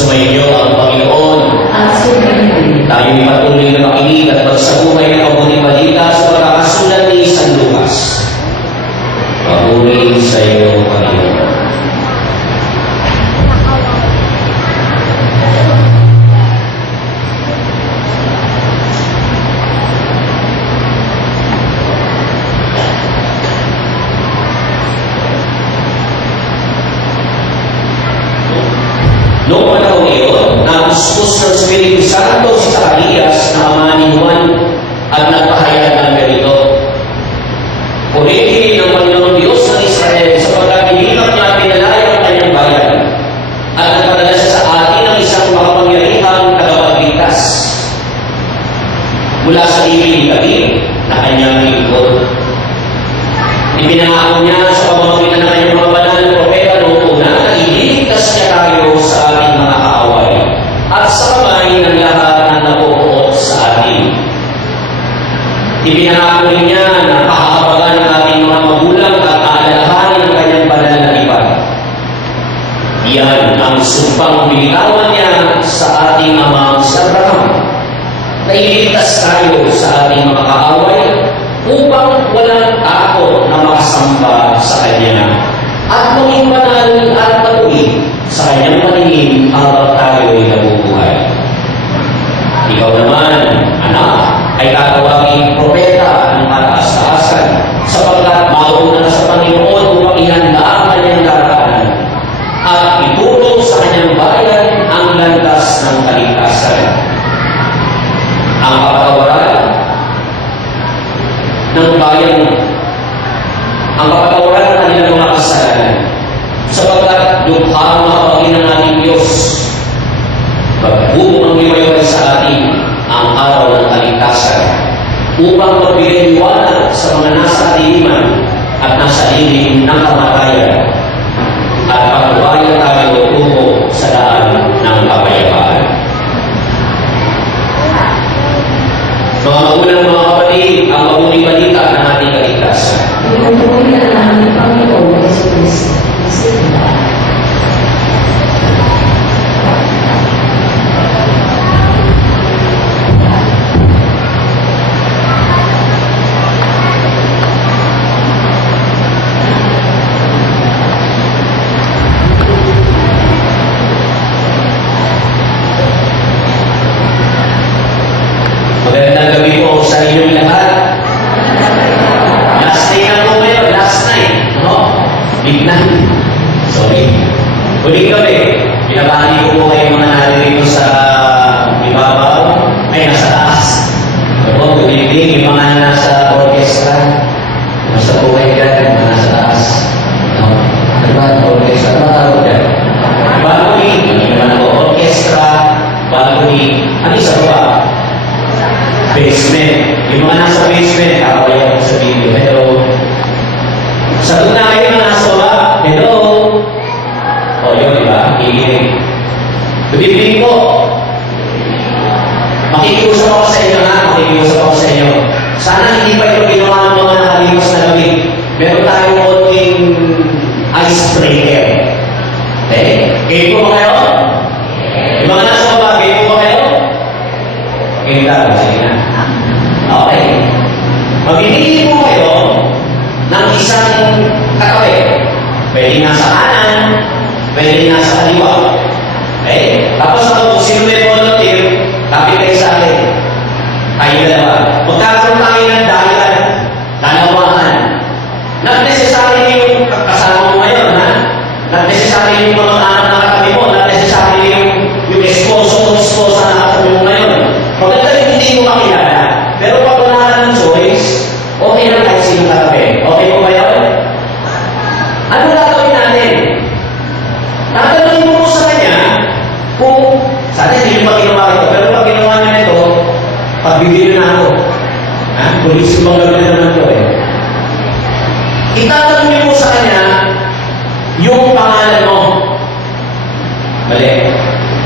Sumainyo ang Panginoon. At sumainyo. Tayo'y patuloy na makinig at magsabuhay ng mabuting balita sa pagkakasulat ni San Lucas. Papuri sa iyo, Panginoon. Noong panahon iyon, napuspos ng Espiritu Santo si Zacarias na ama ni Juan at nagpahayag ng ganito. Purihin ng Panginoong Diyos ng Israel sapagkat inilang niya pinalaya ang kanyang bayan at nagpadala siya sa atin ang isang makapangyarihang tagapagligtas mula sa ibig ni David na kanyang lingkod. Ipinangako niya sa pamamagitan ng kanyang mga banal na propeta noong una na ililigtas niya tayo sa ating mga kaaway at sa kamay ng lahat ng napupuot sa atin. Ipinangako rin niya na pakakabagan ng ating mga magulang at aalalahanin ang kanyang banal na lipan. Iyan ang sumpang binitawan niya sa ating amang si Abraham na ililigtas tayo sa ating mga kaaway upang walang takot na makasamba sa Kanya at maging banal at matuwid sa Kanyang paningin habang tayo'y nabubuhay. Ikaw naman, anak, ay tatawagin propeta ng kataas-taasan sapagkat mauna na sa Panginoon upang ihanda ang Kanyang daraanan at itulong sa Kanyang bayan ang landas ng kaligtasan. Ang kapatawaran ng bayan, ang kapatawaran ng kanilang mga kasalanan sapagkat lukha ang makapagin ng ating Diyos magbuong ang liwayway sa atin ang araw ng kaligtasan upang magbigay liwanag sa mga nasa katiliman at nasa ilim ng kamatayan at pagbayan tayo tungo sa daan ng kapayapaan. Mga magulang, mga kapatid, ang mabuting balita ng ating kaligtasan. Pinatuloy na namin Panginoon Jesus Kristo. Magandang gabi po sa inyong lahat. Last night na po kayo, last night. No? Big night. Sorry. Huling gabi, pinabahagi ko po kayo mga naririto sa ibabaw, ay nasa taas. So, good evening, yung mga nasa orchestra. Nasa po kayo dyan, yung mga nasa taas. No? Ano ba ang orchestra? Ano ba tawag dyan? Balcony. Yung naman po, orchestra, balcony. Ano isa ba? Basement. Yung mga nasa basement, kakawaya ko sa video. Hello. Sagot na kayo mga nasa baba. Hello. O yun, di ba? Iinig. Good evening po. Makikiusap ako sa inyo ha. Makikiusap ako sa inyo. Sana hindi pa ito ginawa ng mga nakalimos na gabi. Meron tayong konting icebreaker. Okay? Game po ba kayo? Yung mga nasa baba, game po ba kayo? Game lang. Sige na. Okay. Magbibigay po kayo ng isang katabi. Pwede nasa kanan, pwede nasa kaliwa. Okay? Tapos ako, sino may volunteer, kapit kayo sa akin. Tayo dalawa. Magkakaroon tayo ng dahilan, dalawahan. Not necessary yung kasama mo ngayon, ha? Not necessary yung mga anak na katabi mo, not necessary yung esposo o esposa na katabi mo ngayon. Maganda rin hindi mo makilala. Pero pag wala ka ng choice, okay lang kahit sino katabi. Okay po ba yun? Ano gagawin natin? Tatanungin mo sa kanya kung, sana hindi pa ginawa ito, pero pag ginawa niya ito, pagbibigyan na ako. Ha? Pulis yung mga gawin naman ito eh. Itatanungin mo sa kanya yung pangalan mo. Mali.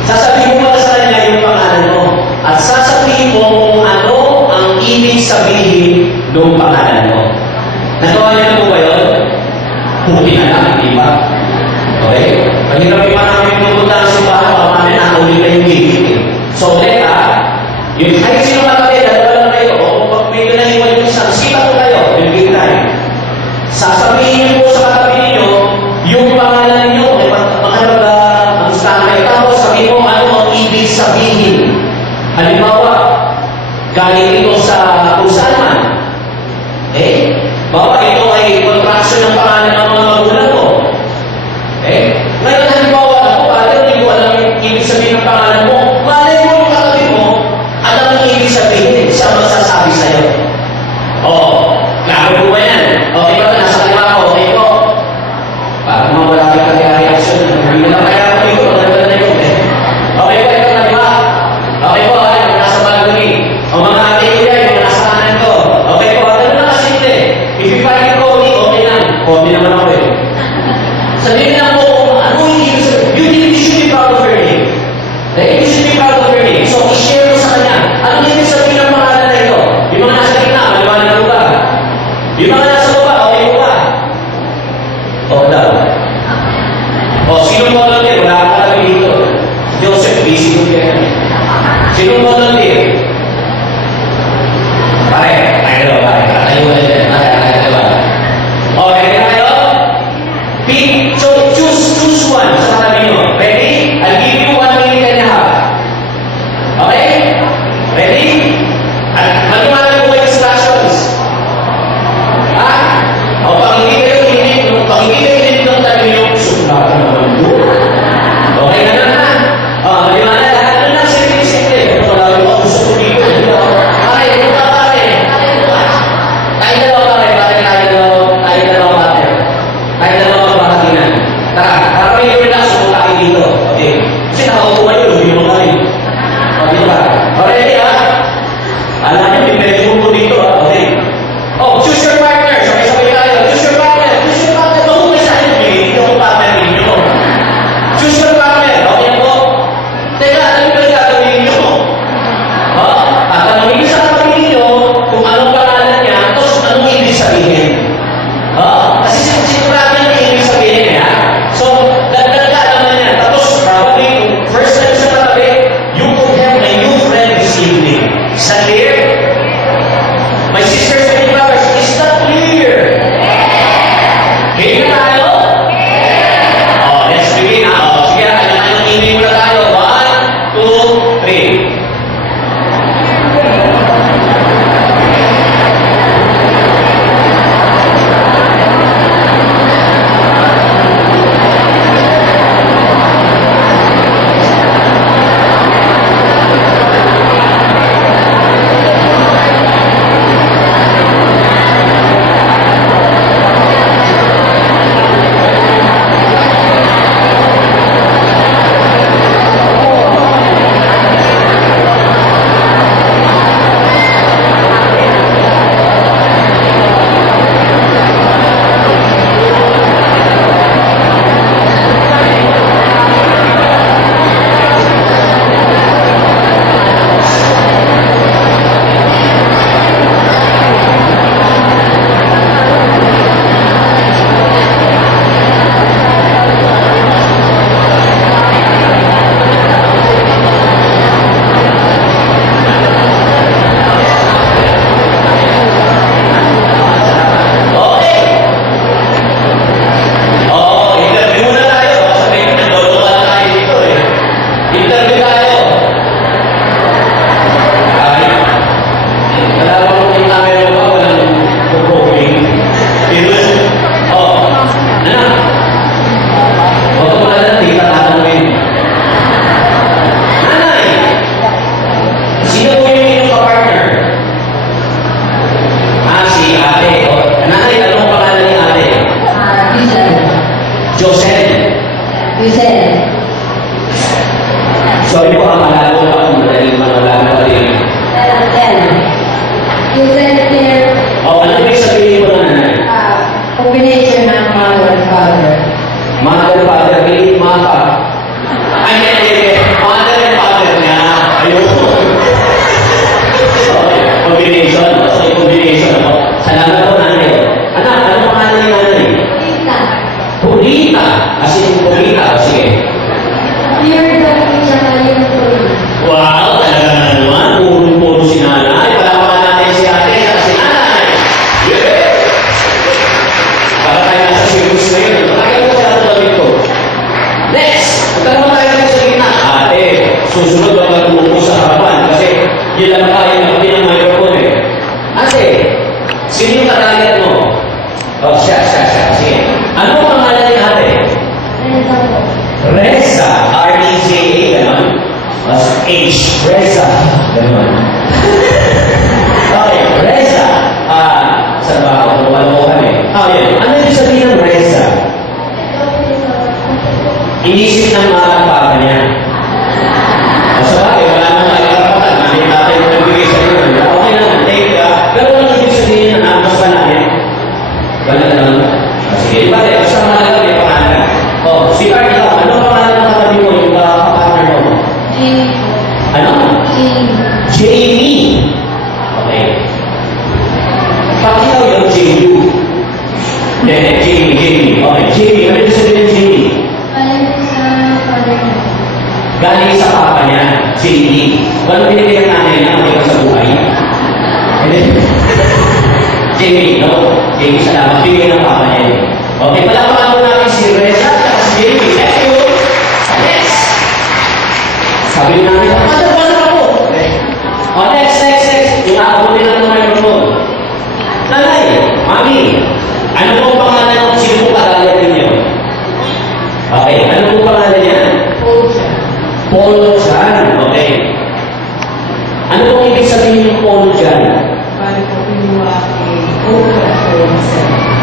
Sasabihin mo sa kanya yung pangalan mo. At sasabihin mo kung ano ang ibig sabihin ng pangalan mo. Nagawa niya na po ba yun? Puti na lang, di ba? Okay? Pag hindi pa namin pupunta sa simbahan, baka namin sabihin. Halimbawa, galing ito sa kung saan man. Bawa ito ay contraction ng pangalan ng mga magulang ko. Ngayon, halimbawa ako, Father, hindi ko alam yung ibig sabihin ng pangalan mo. Malay mo yung katabi mo, alam yung ibig sabihin, siya masasabi sa'yo. Klaro po ba yan? Okay ba? Nasa kaliwa ko, okay po? Para mawala ka kaya reaction. Hindi na kaya ako ito, maganda na yun. Okay po, ito kaliwa. Okay po, nasa balcony. O mga ate ko yan, yung nasa kanan ko. Okay po, ganun na kasimple. If you find it okay lang. Okay naman ako eh. Sabihin lang po, ano yung ibig sabihin? You should be proud of your name. You should be proud of your name. So, i-share mo sa kanya. Ano yung ibig sabihin ng pangalan na ito? Yung mga nasa gitna, maliwanag ko ba? Yung mga nasa baba, okay ko ba? Daw. Sino volunteer? Wala ka kami dito. Joseph, busy ko yan. Sino volunteer? Pare. Tayo na dyan. Okay na kayo? Pick. So, choose one. Sa katabi nyo. Ready? I'll give you 1 minute and a half. Okay? Ready? At maliwanag ko kayo instructions. Pag hindi kayo hindi ng tabi nyo, susunod naman doon. Okay na naman. Maliwanag lahat na lang. Simple. Wala ko gusto ko dito. Pare, ito ka pare. Tayo dalawa pare. Tayo dalawa kapatinan. Tara, para kayo relax, sumunta kayo dito. Okay. Kasi nakaupo kayo, hindi mo kayo. Dito ba? Ready ha? Alam niyo, may medyo mo dito ha. Okay. Choose your partner. Sabay-sabay tayo. Choose your partner. Mahuli sa inyo. Hindi ako partner ninyo. Choose your partner. Okay po? Teka, ano ba yung gagawin nyo? Tatanungin nyo sa kapatid ninyo kung anong pangalan niya, tapos anong ibig sabihin. Kasi sigurado niya yung ibig sabihin niya. So, dagdag ka naman yan. Tapos, probably, first time sa katabi, you could have a new friend this evening. Is that clear? My sisters and brothers, is that clear? Game na tayo? Let's begin. Sige, kanya-kanyang ingay muna tayo. 1, 2, 3. Sorry po, ang malabo ako dahil malabo pa rin. Ano yung sabihin ko na nanay? Combination ng mother and father. Mother and father, hindi mata. Ay, mother and father niya. Ayun. Combination. Combination. Salamat po nanay. Anak, ano pangalan ni nanay? Purita. Purita. Kasi Purita. Sige. Dear Daddy, tsaka yung Purita. Wow, talaga naman. Puro si nanay. Palawakan natin si ate at si nanay. Yeah! Para tayo nasa circus na yun. Pakaya mo siya ito. Next! Punta naman tayo sa gitna. Ate, susunod ba Yun lang kaya na pati ng microphone eh. Ate, sino yung katagat mo? Oh, siya. Sige. Ano ang pangalan ni ate? Reza po. Reza. R-E-Z-A, gano'n? Mas H. Reza. Gano'n. Okay, Reza. Saan ba ako? Wala ko kami. Yun. Ano yung sabihin ng Reza? Inisip ng mga papa niya. Sa bagay, wala nang makikarapan. Hindi natin nagbigay sa iyo. Okay naman, take ka. Pero ano ibig sabihin na namas pa namin? Wala na lang. Sige, iba rin. Basta mahalaga may pangalan. Si Carl, ikaw, ano pangalan ng katabi mo yung kapartner mo? Jamie. Ano? Jamie. Okay. Pakitaw yung Jamie. Jamie. Okay, Jamie. Ano ibig sabihin ng Jamie? Galing sa papa niya, Jamie. Walang binigay ng nanay niya, okay ka sa buhay. Jamie, no? Jamie, salamat. Bigay ng papa niya yun. Okay, palapakan mo namin si Reza at si Jamie. Thank you. Next. Sabi namin, pasok ako. Next. Yung nakabunin lang ng microphone. Nanay, mami, ano pong pangalan ng sino pong kagalit ninyo? Okay, ano pong pangalan niya? Paul Jan. Okay. Ano pong ibig sabihin ng Paul Jan? Bali po pinuha kay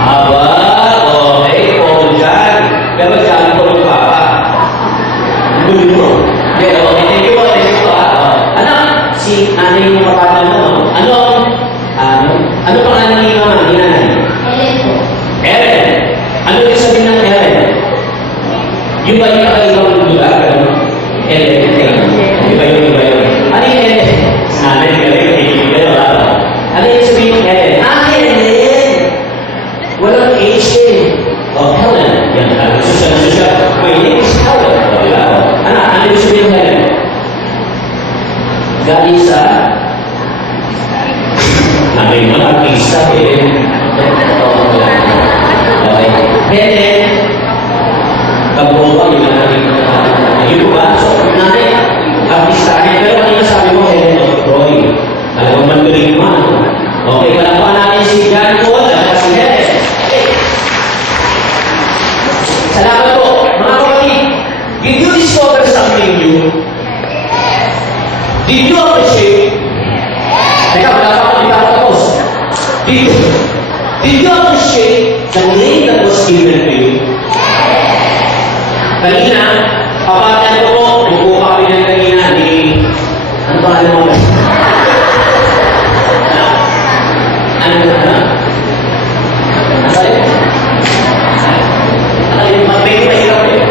Aba, okay, Paul Jan. Pero Jan po ng papa. Gulo mo. Pero, thank you po. Anak, si nanay yung kapatid mo. Ano pangalan ni mama, ni nanay? Ellen po. Ellen. Ano ibig sabihin ng Ellen? Yung ba yung kakaibang lugar? Ellen. Iba yun. Ano yung Ellen? Nanay, galing. Ano yung sabihin yung Ellen? Ellen! Walang H eh. Helen. Yan, susunod. My name is Helen. Ano yung sabihin yung Helen? Galing sa nanay mo, artista eh. Okay. Helen. Kabuha, yun ang natin. Yun ba? So, nanay, artista rin. Pero kanina sabi mo, Helen of Troy. Talagang magaling mo. Okay, palapakan natin si John Paul at si Helen. Okay. Salamat po. Mga kapatid, did you discover something new? Did you appreciate? Teka, palapakan kita tapos. Did you appreciate the name that was given to you? Kanina, papatan ko po, nagbuka kami ng kanina ni... Ano ba alam mo? Ano? Nasa'yo? Yung mabili na hirap eh.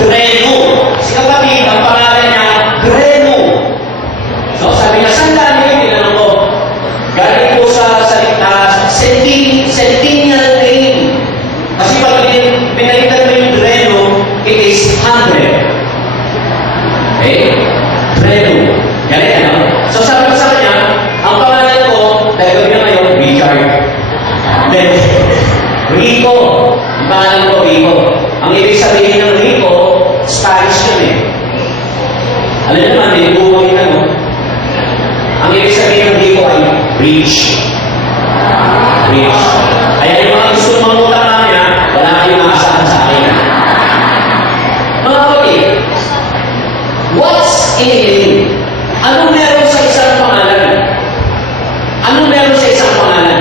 Dreno. Si kapatid, ang pangalan niya, Dreno. So, sabi niya, saan galing yun? Tinanong ko. Galing po sa centennial name. Kasi pag pinalitan mo yung Dreno, it is 100. Okay? Dreno. Galing ano? So, sabi ko sa kanya, ang pangalan ko, dahil ko na ngayon, Richard. Then, Rico. Ang pangalan ko, Rico. Ang ibig sabihin ng Rico, Spanish yun eh. Alam naman, may buhay na, no? Ang ibig sabihin ng Rico ay rich. Rich. Kaya yung mga gusto mangutang na niya, wala kayong maasahan sa akin. Mga kapatid, what's in it? Anong meron sa isang pangalan? Anong meron sa isang pangalan?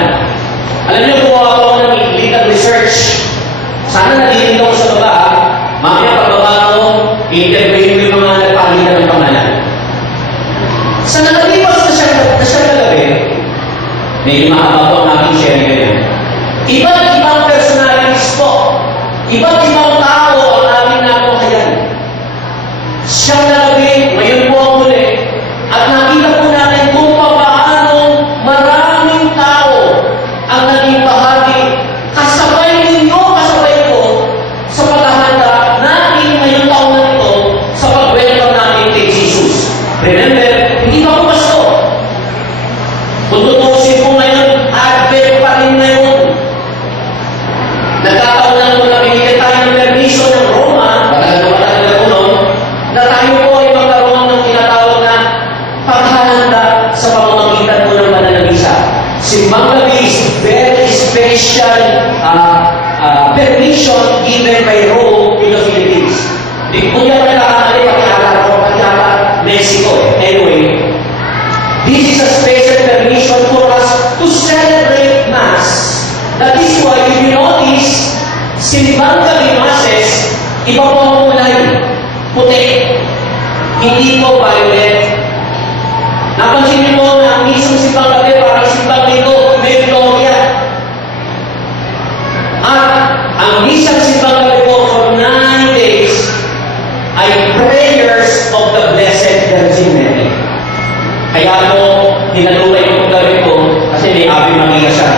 Alam niyo, kung ako ng legal research, sana nadinig ako sa baba, mamaya pagbaba ako, i-interview ko yung mga nagpalitan ng pangalan. Sa nakalipas na siya kagabi, may mahaba po ang aking sharing ngayon. Iba't ibang personalities po, iba't ibang tao ang aking nakuhayan. Siyang nagabi, ngayon po ang muli, at nakita po natin kung paano maraming tao ang naging bahagi. Kasabay ninyo, kasabay ko, sa paghahanda natin ngayong taon na ito sa pag-welcome natin kay Jesus. Remember, hindi pa po Pasko. Kung tutusin po ngayon, Advent pa rin ngayon. Nagkataon lang po na binigyan tayo ng permission ng Roma, talaga na matagal na po noon, simbang gabi masses, iba po ang kulay. Puti. Hindi po violet. Napansin niyo po na ang isang simbang gabi parang simbang linggo, may gloria. At ang isang simbang gabi po for 9 days ay prayers of the Blessed Virgin Mary. Kaya po, tinalulay ko gabi ko kasi may Ave Maria siya.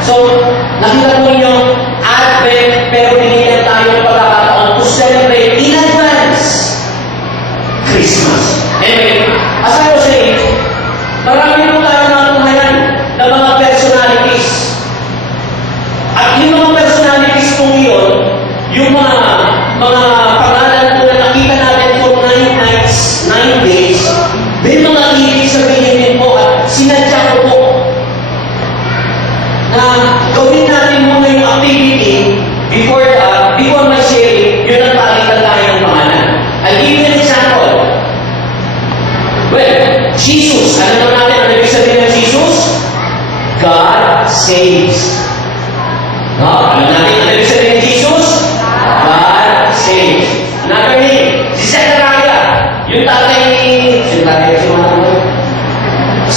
So, nakita po ninyo, Advent, pero binigyan tayo ng pagkakataon to celebrate in advance Christmas. Anyway, as I was saying, marami po tayo natunghayan ng mga personalities. At yung mga personalities po yun, yung mga pangalan po na nakita natin for 9 nights, 9 days, may mga ibig sabihin din po at sinadya ko po na gawin natin muna yung activity before my sharing, yun ang palitan tayo ng pangalan. I'll give you an example. Well, Jesus, alam mo natin ang ibig sabihin ng Jesus? God saves. No? Alam natin ang ibig sabihin ng Jesus? God saves. Another name, si Zechariah. Yung tatay si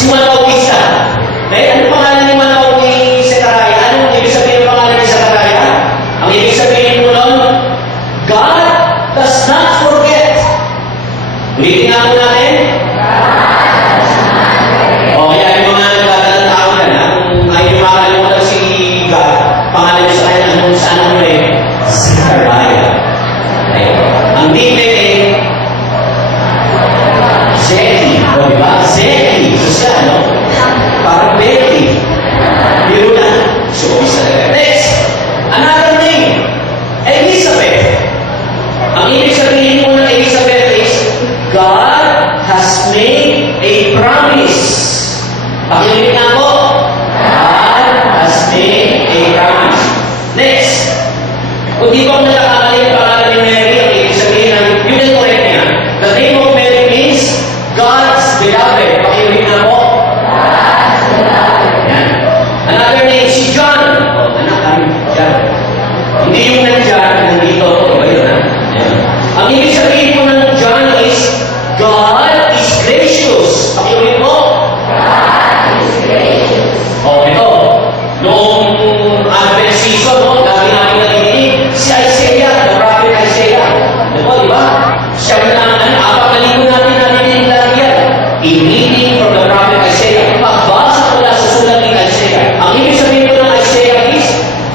Juan Bautista. Ano pangalan ni Juan Bautista? Zechariah? Ano ang ibig sabihin ng pangalan ni Zechariah? Ang ibig sabihin mo nun, God does not forget. Ulitin nga po natin. O, kaya yung mga nagdadalang tao na na, kung ayaw makalimutan si God, pangalan niya sa kanya, kung saan mo Zechariah. Ang nickname Zeki. O, diba? Zeki. So, ano? Parang Betty. Biro na. So, next. Another name. Elizabeth. Ang ibig sabihin mo ng Elizabeth is, God has made a promise. Pakiulit nga po. God has made a promise. Next. Kung di ba nakakamali ang pangalan ni Mary, ang ibig sabihin ng, you can correct niya. The name of Mary means God's beloved. Pakiulit nga po. God's beloved. Yan. Another name, si John. O, anak kami, John. Hindi yung nandyan, nandito. Iba yun, ha? Yan. Ang ibig sabihin po ng John is, God is gracious. Pakiulit mo. God is gracious. O, ito. Noong Advent season, no? Lagi natin narinig, si Isaiah, the prophet Isaiah. Diba, diba? Siya na, apakaligo natin narinig lagi yan. A reading from the prophet Isaiah. Pagbasa mula sa sulat ni Isaiah. Ang ibig sabihin po ng Isaiah is,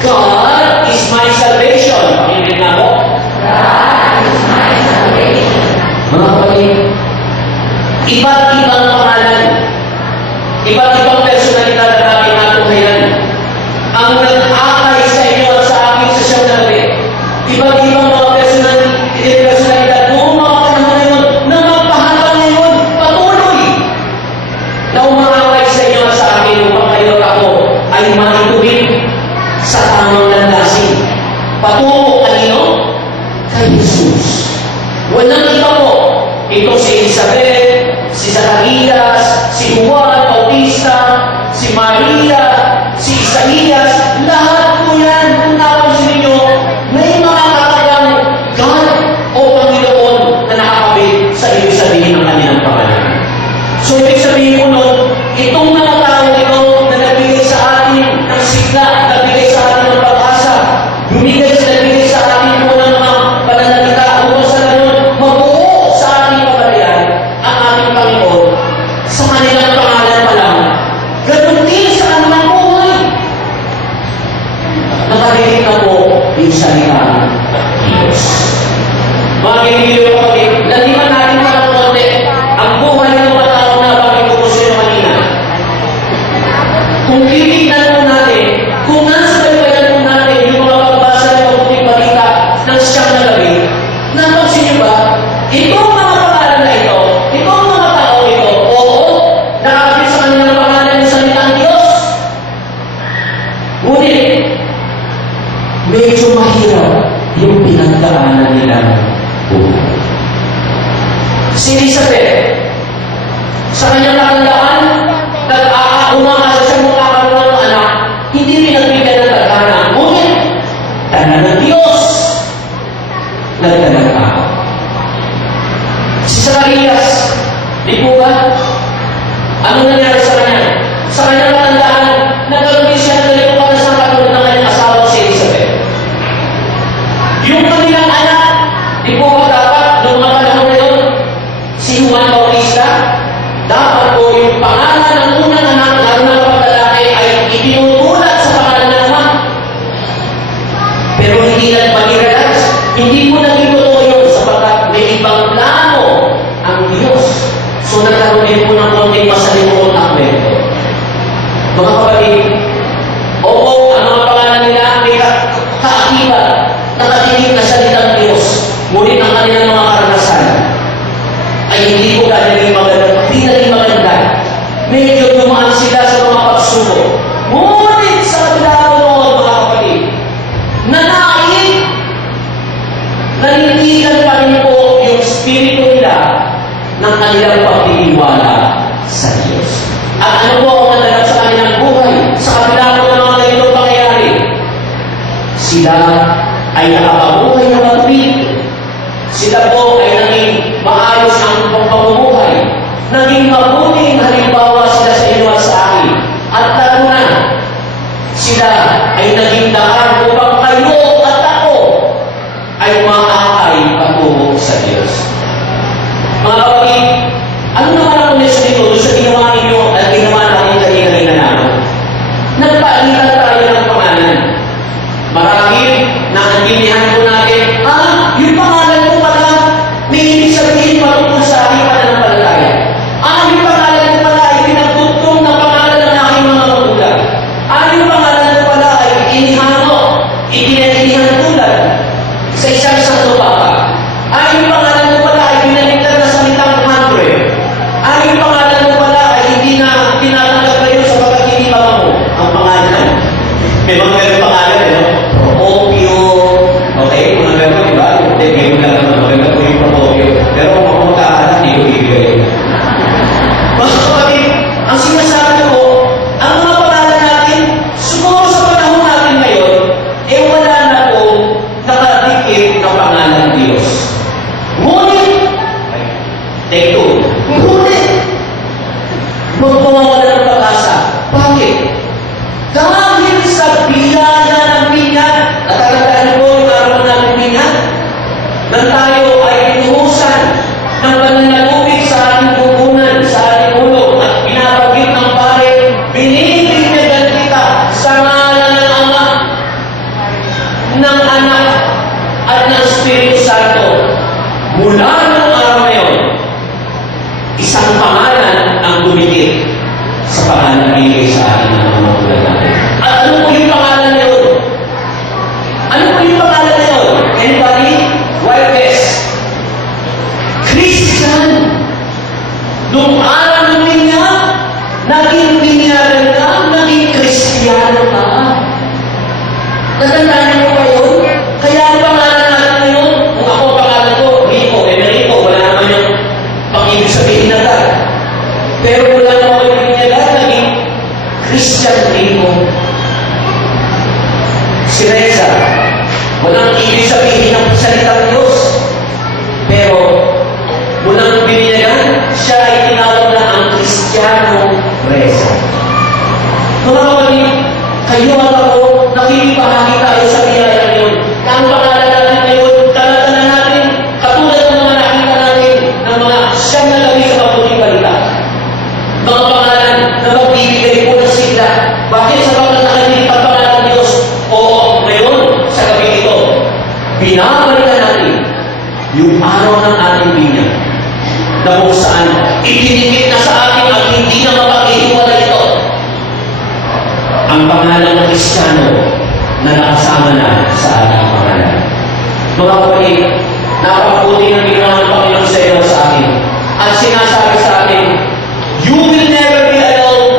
God is my salvation. Pakiulit nga po. God is my salvation. Mga kapatid, iba't ibang pangalan, iba't ibang personalidad na natin natunghayan. Ang nag-akay sa inyo at sa akin sa siyang gabi, iba't ibang mga personalidad noong mga panahon ngayon na magpahaba ngayon, patuloy na umakay sa inyo at sa akin upang kayo at ako ay maituwid sa tamang landasin. Patungo kanino? Kay Jesus. Walang iba po. Ito si Elizabeth, si Zacarias, si Juan Bautista, si Maria, si Isaías, lahat po yan, kung napansin ninyo, may mga katagang God o Panginoon na nakakabit sa ibig sabihin ng kanilang pangalan. So, ibig sabihin po nun, itong mga tao ito na nagbigay sa atin ng sigla, nagbigay sa atin ng pag-asa, nagbigay sa atin po ng mga pananalita upang sa ganun, mabuo sa ating pagkalian ang ating Panginoon sa kanilang pangalan pa lang. Ganun din sa kanilang buhay. Nakarinig na po yung salita ng Diyos. Mga kaibigan ko kami, laliman natin pa ng konti ang buhay ng mga tao na pakikupo sa iyo kanina. Kung titignan po natin, kung nasa kaibigan po natin yung mga pagbasa ng mabuting balita ng siyang na gabi, napansin niyo ba, itong mga pangalan na ito, itong mga tao ito, oo, nakakabit sa kanilang pangalan ng salita ng Diyos. Ngunit, medyo mahirap yung pinagdaanan nilang buhay. Si Elizabeth, sa kanyang nakandaan, umasa siya mula karoon ng anak, hindi pinagbigyan ng tadhana. Ngunit, Diyos nagtanong tao. Si Zacarias, di po ba? Ano nangyari sa kanya? Sa kanyang matandaan, nagkaroon din siya ng nalipukanas ng katulad ng kanyang asawa si Elizabeth. Yung kanilang anak, di po ba dapat, noong mga panahon na yun, si Juan Bautista, dapat po yung pangalan ng unang anak, lalo na kapag lalaki, ay itinutulat sa pangalan ng ama. Pero hindi na mag-realize, hindi po naging totoo yun sapagkat may ibang plano ang Diyos. So nagkaroon din po ng konting masalimuot ang kwento. Mga kapatid, oo, ang mga pangalan nila may kaakibat, nakatinig na salitang Diyos, ngunit ang kanilang mga karanasan ay hindi po naging maganda, hindi naging maganda. Medyo dumaan sila sa mga pagsubok. Ngunit sa kabila noon, mga kapatid, nanindigan pa rin po yung spirito nila ng kanilang pagtitiwala sa Diyos. At ano po ang natanggap sa kanilang buhay? Sa kabila po ng mga ganitong pangyayari, sila ay nakapabuhay na matuwid. Sila po ay naging maayos ang pamumuhay. Naging mabuting halimbawa sila sa inyo at sa akin. At lalo na, sila ay naging daan upang kayo at ako ay maakay patungo sa Diyos. Mga kapatid, ano naman ang lesson nito sa ginawa ninyo at ginawa natin kanina naman? Nagpaalitan tayo ng pangalan. Marahil naintindihan ko natin, yung pangalan ko pala, may ibig sabihin matutong sa aking pananampalataya. Yung pangalan ko pala ay pinagtutong na pangalan ng aking mga magulang. Yung pangalan ko pala ay inihano, ipinaginihan tulad sa isang papa. Yung pangalan ko pala ay binaliktad na salitang 100. Yung pangalan ko pala ay hindi na tinatanggap kayo sapagkat hindi pa mo ang pangalan. May mga ganun pangalan, Procopio. Okay, mga ganun, di ba? Hindi, ngayon lang naman, maganda po yung Procopio. Pero kung magkakalat, hindi ko ibigay. Mga kapatid, ang sinasabi ko, ang mga pangalan natin, siguro sa panahon natin ngayon, wala na po nakadikit na pangalan ng Diyos. Ngunit, take two, ngunit, magpawawala ng pag-asa. Bakit? Dahil sa biyaya ng binyan, at talagaan po yung araw ng binyan, na tayo ay inuusan ng pananalubig sa ating pupunan, sa ating ulo, at binabanggit ng pare, binibigyan kita sa ngalan ng Ama, ng Anak, at ng Espiritu Santo. Mula ng araw na yun, isang pangalan ang dumikit sa pangalan ng ibig sa atin ng mga magulang natin. At ano po yung pangalan na yun? Ano po yung pangalan na yun? Anybody? Right guess? Christian. Nung araw ng niya, naging binyaran ka, naging Kristiyano ka. Natandaan niyo po ba yun? Kaya ang pangalan natin na yun, kung ako pangalan ko, Rico, Emerico, wala naman yung pang-ibig sabihin na ka. Pero wala naman yung binyaran, naging Christian Rico. Si Reza, walang ibig sabihin ng salitang Diyos. Pero, mulang binyaran, siya ay tinawag na ang Kristiyano Reza. Mga kapatid, kayo at ako, nakikipahagi tayo sa biyaya ngayon. Ang pangalan natin ngayon, talatala natin, katulad ng mga nakita natin ng mga siyang nalabi sa mabuting balita. Mga pangalan na magbibigay po ng sigla. Bakit? Sapagkat nakalinig ang pangalan ng Diyos. Oo, ngayon, sa gabi ito, binabalikan natin yung araw ng ating binyan na kung saan itinigit na sa atin at hindi na mapaghihiwala ito ang pangalan ng Kristiyano na nakasama na sa ating pangalan. Mga kapatid, napakabuti ng ginawa ng Panginoon sa iyo sa akin. At sinasabi sa akin, you will never be alone.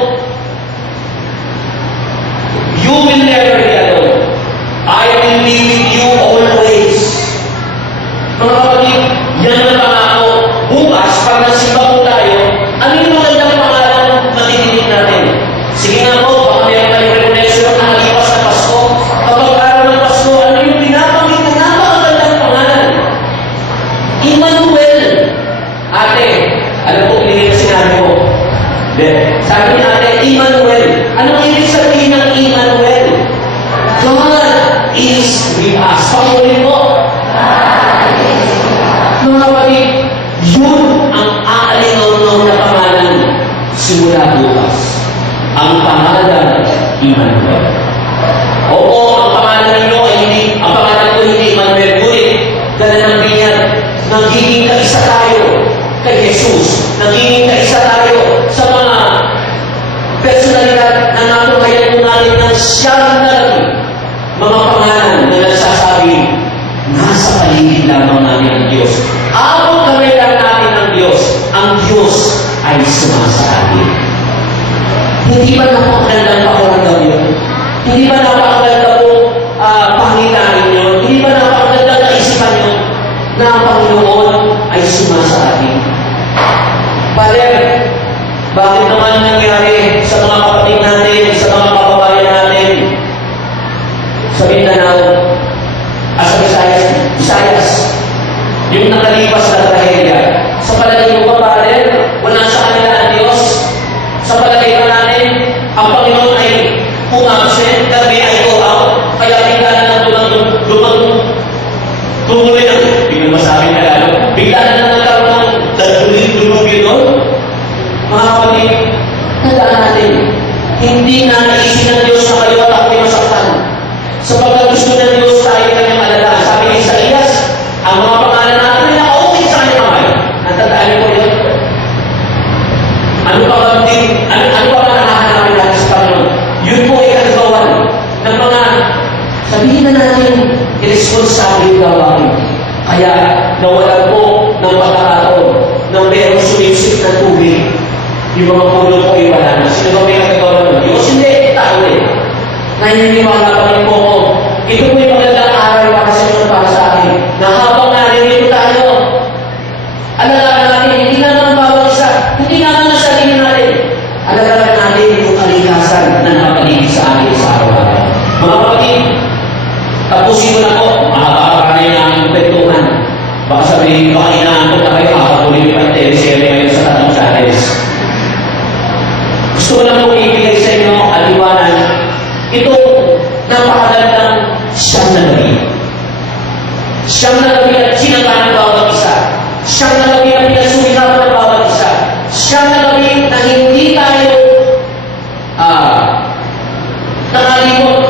You will never be alone. I will be with you always. Mga kapatid, yan ang pangako. Bukas, pag nasimba po tayo, ano yung magandang pangalan na titinig natin? Sige nga po, baka meron tayong reconnection na halipas na Pasko. Kapag araw ng Pasko, ano yung pinapang Paulit po. Mga kapatid, yun ang aalingaw na pangalan simula bukas. Ang pangalan Emmanuel. Oo, ang pangalan ninyo ay hindi, ang pangalan ko hindi Emmanuel, ngunit dala ng binyag, nagiging kaisa tayo kay Jesus. Nagiging kaisa tayo sa mga personalidad na natunghayan po natin ng siyang nalagay. Mga pangalan na nagsasabi, nasa paligid lamang namin ang Diyos. Abot kami lang natin ng Diyos. Ang Diyos ay sumasali. Hindi ba napakagandang pakuramdam yun? Hindi ba napakaganda po pangitain yun? Hindi ba napakaganda kaisipan yun? Na ang Panginoon ay sumasali. Father, bakit naman nangyari sa mga kapatid natin, sa mga kababayan natin, sa Mindanao, sa Visayas, yung nakalipas na trahedya? Sa palagay mo ba, Father, wala sa kanila ang Diyos? Sa palagay ba natin, ang Panginoon ay umabsent, gabi ay go out, kaya bigla na lang tumuloy ng, hindi mo masabing na lalo, bigla na lang nagkaroon ng dulugin doon? Mga kapatid, tandaan natin, hindi na naisip ng Diyos na kayo at ako'y masaktan. Sapagkat gusto ng Diyos tayo kanyang alala. Sabi ni Isaías, ang mga pangalan natin ay nakaukit sa kanyang kamay. Natandaan ko yun. Ano pa ba nakahanapin natin sa Panginoon? Yun po ay kagawan ng mga, sabihin na natin, irresponsible gawain. Kaya nawalan po ng pagkakataon ng merong sumipsip na tubig. Yung mga puno po ay wala na. Sino ba may kagawa ng Diyos? Hindi, tao eh. Naniniwala pa rin po ako. Ito po yung magandang aral para sa inyo para sa akin. Na habang naririto tayo, alalaman natin, hindi naman bawat isa, hindi naman ang sarili natin. Alalaman natin yung kalikasan na nakapaligid sa atin sa araw-araw. Mga kapatid, tapusin ko na po. Makakakaranay na ang kwentuhan. Baka sabihin, baka inaantot na kayo, kakatuloy pa ang teleserye ngayon sa tanong sa atin. Gusto ko lang po ibigay sa inyo at iwanan itong napakagandang siyang na gabi. Siyang na gabi at sinagahan ng bawat isa. Siyang na gabi na pinasumikapan ng bawat isa. Siyang na gabi na hindi tayo nakalimot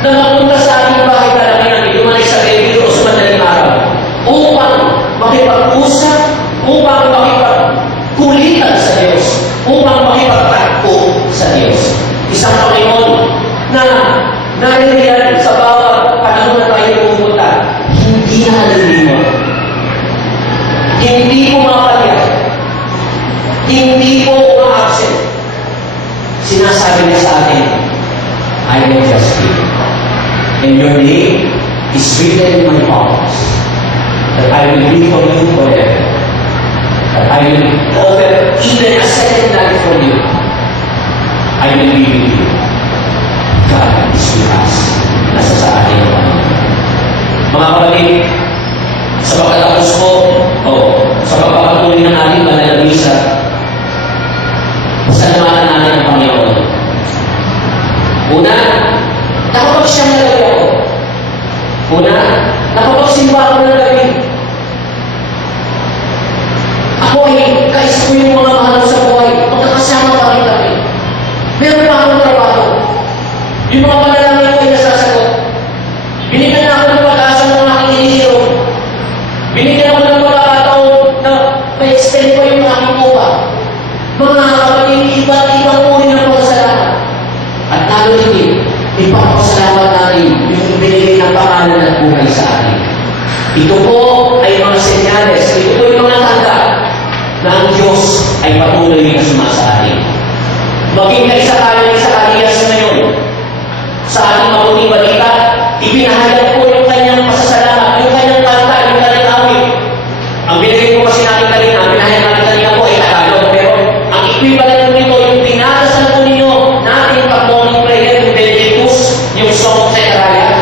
na magpunta sa ating bahay kalaki namin, lumalik sa David o sa madaling araw upang makipag-usap, upang makipagkulitan sa Diyos, upang makipagtakbo sa Diyos. Isang Panginoon na nangyayari sa bawat panahon na tayo pupunta, hindi na nalilimot. Hindi po mapalya. Hindi po ma-absent. Sinasabi niya sa atin, I will just be. And your name is written in my heart that I will be for you forever. That I will offer even a second life for you. I will be with you. God is with us. Nasa sa atin ang Panginoon. Mga kapatid, sa pagkatapos ko, sa pagpapatuloy na natin banal na misa, pasalamatan natin ang Panginoon. Una, nakapag-siyang na gabi ako. Una, nakapagsimba ako ng gabi. Ako ay kaisa ko yung mga mahal sa buhay. Magkakasama kami kami. Meron pa akong trabaho. Yung mga panalangin ko ay nasasagot. Binigyan na ako ng pag-asa ng aking inihiro. Binigyan ako ng pagkakataon na ma-extend ko yung aking upa. Mga kapatid, iba't-ibang uri ng pagkasalamat. At lalo hindi, ipapasalamat natin yung ibinigay ng pangalan at buhay sa atin. Ito po ay mga senyales. Ito po yung mga tanda na ang Diyos ay patuloy na sumasa atin. Maging kaisa tayo sa Kaliyas ngayon. Sa ating mabuting balita, ipinahayag po yung kanyang pasasalamat, yung kanyang kanta, yung kanyang awit. Ang binigay ko kasi natin kanina, ang pinahayag natin kanina po ay Tagalog, pero ang equivalent nito, yung pinadasal po ninyo natin pag-morning prayer, yung Benedictus, yung song sa Araya.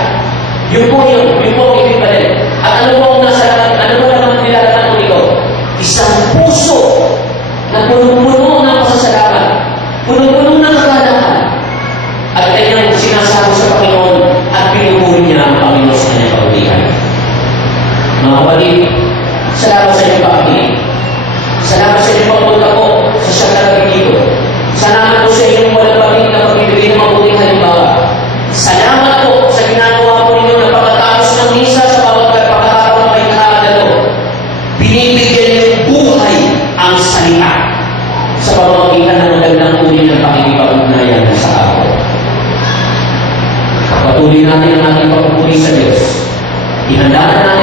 Yun po equivalent. At ano ba naman nilalatan ko nito? Isang puso na punong-puno ng pasasalamat, punong-puno ng kagalakan, at kanyang sinasabi sa Panginoon at pinupuri niya ang Panginoon sa Salamat sa inyong pakikinig. Salamat sa inyong pagpunta po sa siyang nalagay dito. Salamat po sa inyong walang pagkinig na pagbibigay ng mabuting halimbawa. Salamat po sa ginagawa po ninyo na pagkatapos ng misa sa bawat pagkakataon na may nakakadalo. Binibigyan niyo buhay ang salita sa pamamagitan ng magandang uri ng pakikipag-ugnayan sa araw. Patuloy natin ang ating pagpupuri sa Diyos. Ihanda na